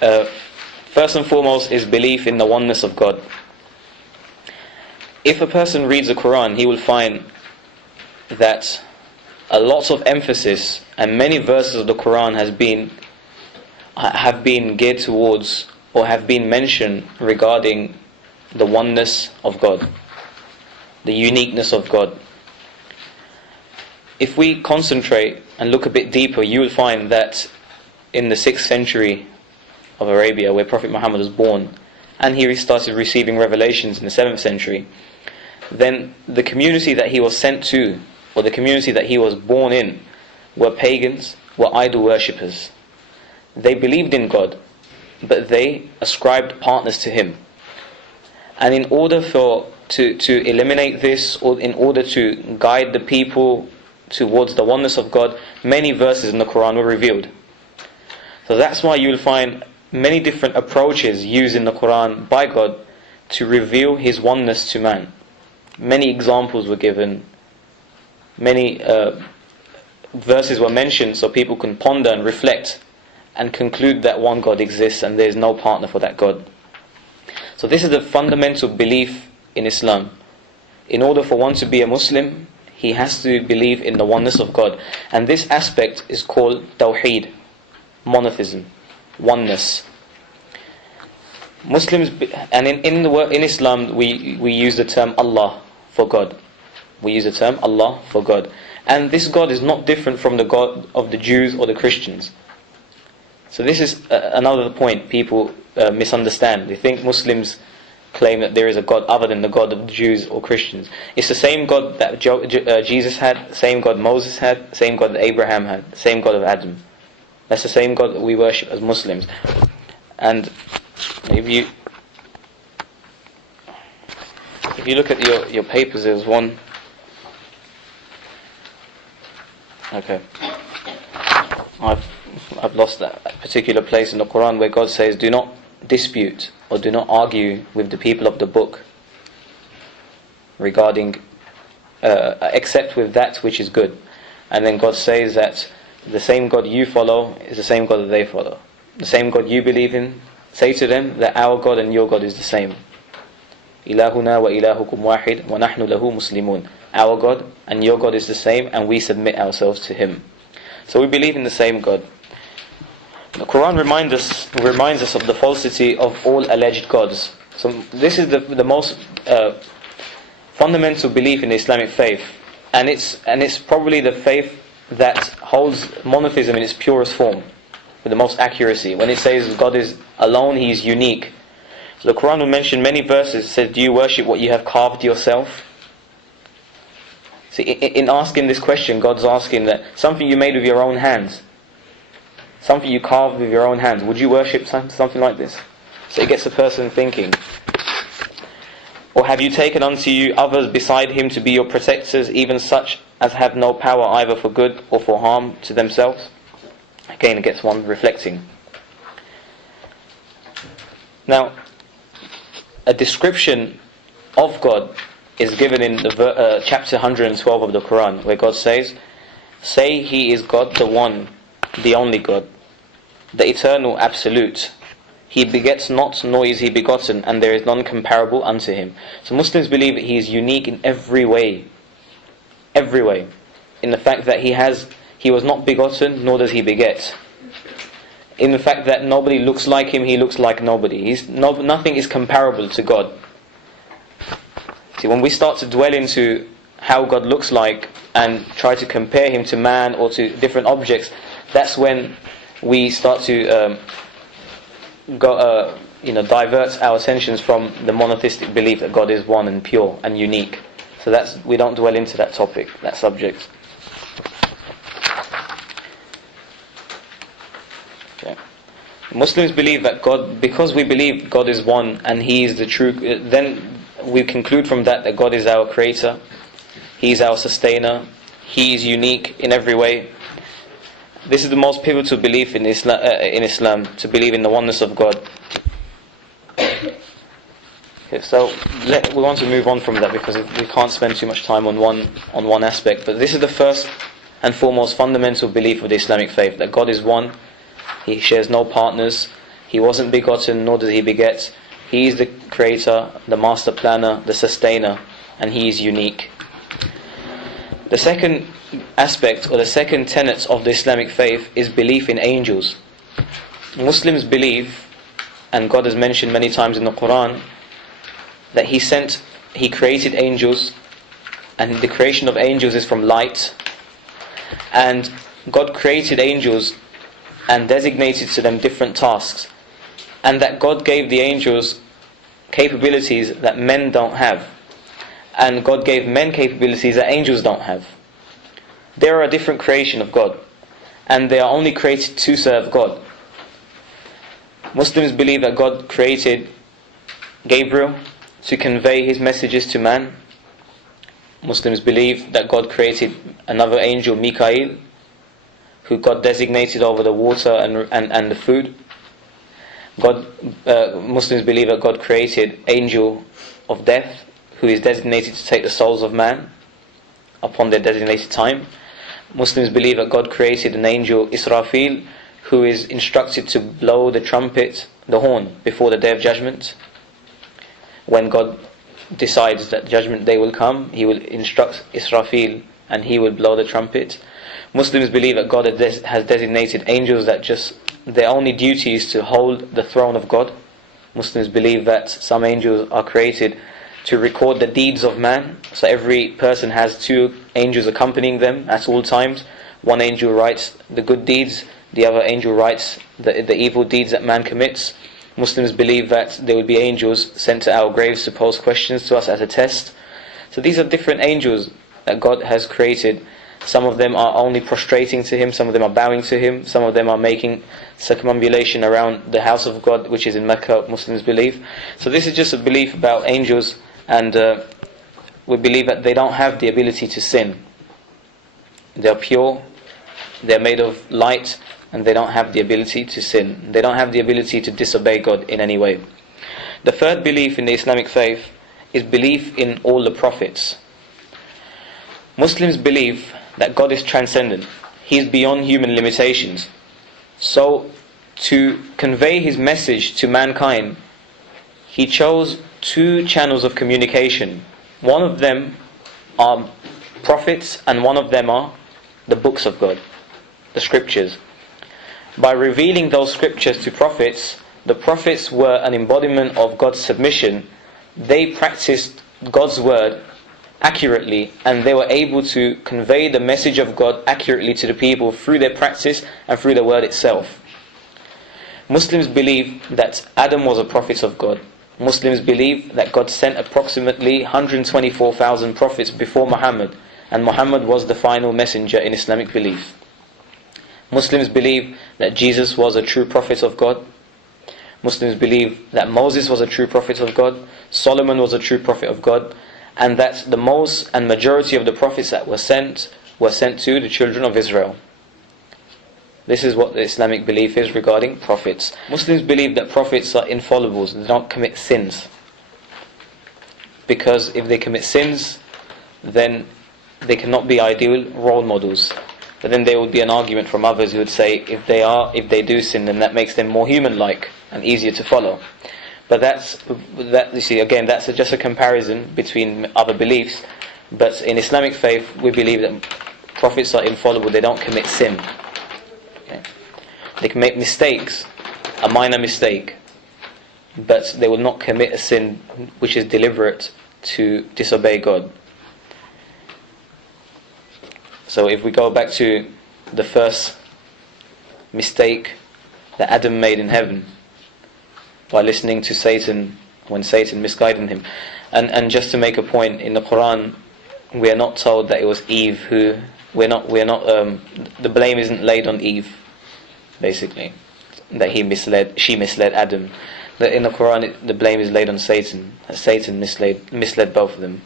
First and foremost is belief in the oneness of God. If a person reads the Quran, he will find that a lot of emphasis and many verses of the Quran have been geared towards, or have been mentioned regarding the oneness of God, the uniqueness of God. If we concentrate and look a bit deeper, you will find that in the 6th century of Arabia, where Prophet Muhammad was born, and he started receiving revelations in the 7th century, then the community that he was sent to, or the community that he was born in, were pagans, were idol worshippers. They believed in God, but they ascribed partners to Him. And in order to eliminate this, or in order to guide the people towards the oneness of God, many verses in the Quran were revealed. So that's why you will find many different approaches used in the Quran by God to reveal His oneness to man. Many examples were given, many verses were mentioned, so people can ponder and reflect and conclude that one God exists and there is no partner for that God. So this is the fundamental belief in Islam. In order for one to be a Muslim, he has to believe in the oneness of God. And this aspect is called Tawheed, monotheism, oneness. Muslims, and in Islam we use the term Allah for God. We use the term Allah for God. And this God is not different from the God of the Jews or the Christians. So this is another point people misunderstand. They think Muslims claim that there is a God other than the God of the Jews or Christians. It's the same God that Jesus had, the same God Moses had, the same God that Abraham had, the same God of Adam. That's the same God that we worship as Muslims. And if you look at your papers, there's one. Okay. I've lost that particular place in the Quran where God says, do not dispute or do not argue with the people of the book regarding except with that which is good. And then God says that the same God you follow is the same God that they follow. The same God you believe in, say to them that our God and your God is the same. Ilahuna wa ilahukum wahid wa nahnu lahu muslimun. Our God and your God is the same, and we submit ourselves to Him. So we believe in the same God. The Quran reminds us of the falsity of all alleged gods. So this is the most fundamental belief in the Islamic faith, and it's probably the faith that holds monotheism in its purest form, with the most accuracy. When it says God is alone, He is unique. So the Quran will mention many verses. It says, do you worship what you have carved yourself? See, in asking this question, God's asking that something you made with your own hands, something you carved with your own hands, would you worship something like this? So it gets a person thinking. Or have you taken unto you others beside Him to be your protectors, even such as have no power either for good or for harm to themselves? Again, it gets one reflecting. Now, a description of God is given in the chapter 112 of the Quran, where God says, say He is God, the one, the only God, the eternal absolute. He begets not, nor is He begotten, and there is none comparable unto Him. So Muslims believe that He is unique in every way. Every way. In the fact that He was not begotten, nor does He beget. In the fact that nobody looks like Him, He looks like nobody. Nothing is comparable to God. See, when we start to dwell into how God looks like and try to compare Him to man or to different objects, that's when we start to divert our attentions from the monotheistic belief that God is one and pure and unique. So we don't dwell into that topic, that subject. Okay. Muslims believe that God, because we believe God is one and He is the true, then we conclude from that God is our creator, He is our sustainer, He is unique in every way. This is the most pivotal belief in Islam, to believe in the oneness of God. Okay, so we want to move on from that because we can't spend too much time on one aspect. But this is the first and foremost fundamental belief of the Islamic faith, that God is one, He shares no partners, He wasn't begotten, nor does he beget. He is the creator, the master planner, the sustainer, and he is unique. The second aspect, or the second tenet of the Islamic faith, is belief in angels. Muslims believe, and God has mentioned many times in the Quran, that He created angels, and the creation of angels is from light. And God created angels and designated to them different tasks, and that God gave the angels capabilities that men don't have, and God gave men capabilities that angels don't have. They are a different creation of God, and they are only created to serve God. Muslims believe that God created Gabriel to convey his messages to man. Muslims believe that God created another angel, Mikael, who God designated over the water and the food. Muslims believe that God created angel of death, who is designated to take the souls of man upon their designated time. Muslims believe that God created an angel, Israfil, who is instructed to blow the trumpet, the horn, before the Day of Judgment. When God decides that Judgment Day will come, He will instruct Israfil and he will blow the trumpet. Muslims believe that God has designated angels that their only duty is to hold the throne of God. Muslims believe that some angels are created to record the deeds of man. So every person has two angels accompanying them at all times. One angel writes the good deeds, the other angel writes the evil deeds that man commits. Muslims believe that there will be angels sent to our graves to pose questions to us as a test. So these are different angels that God has created. Some of them are only prostrating to Him, some of them are bowing to Him, some of them are making circumambulation around the house of God, which is in Mecca, Muslims believe. So this is just a belief about angels, and we believe that they don't have the ability to sin. They are pure, they are made of light, and they don't have the ability to sin. They don't have the ability to disobey God in any way. The third belief in the Islamic faith is belief in all the prophets. Muslims believe that God is transcendent. He is beyond human limitations. So, to convey His message to mankind, He chose two channels of communication. One of them are prophets, and one of them are the books of God, the scriptures. By revealing those scriptures to prophets, the prophets were an embodiment of God's submission. They practiced God's word accurately, and they were able to convey the message of God accurately to the people through their practice and through the word itself. Muslims believe that Adam was a prophet of God. Muslims believe that God sent approximately 124,000 prophets before Muhammad, and Muhammad was the final messenger in Islamic belief. Muslims believe that Jesus was a true prophet of God. Muslims believe that Moses was a true prophet of God, Solomon was a true prophet of God, and that the most and majority of the prophets that were sent to the children of Israel. This is what the Islamic belief is regarding prophets. Muslims believe that prophets are infallibles, they don't commit sins. Because if they commit sins, then they cannot be ideal role models. But then there would be an argument from others who would say if they do sin, then that makes them more human-like and easier to follow. But you see, again, that's just a comparison between other beliefs. But in Islamic faith, we believe that prophets are infallible, they don't commit sin. Okay? They can make mistakes, a minor mistake, but they will not commit a sin which is deliberate to disobey God. So if we go back to the first mistake that Adam made in heaven, by listening to Satan when Satan misguided him, and just to make a point, in the Quran we are not told that it was Eve who the blame isn't laid on Eve, basically, that she misled Adam. That in the Quran the blame is laid on Satan, that Satan misled both of them.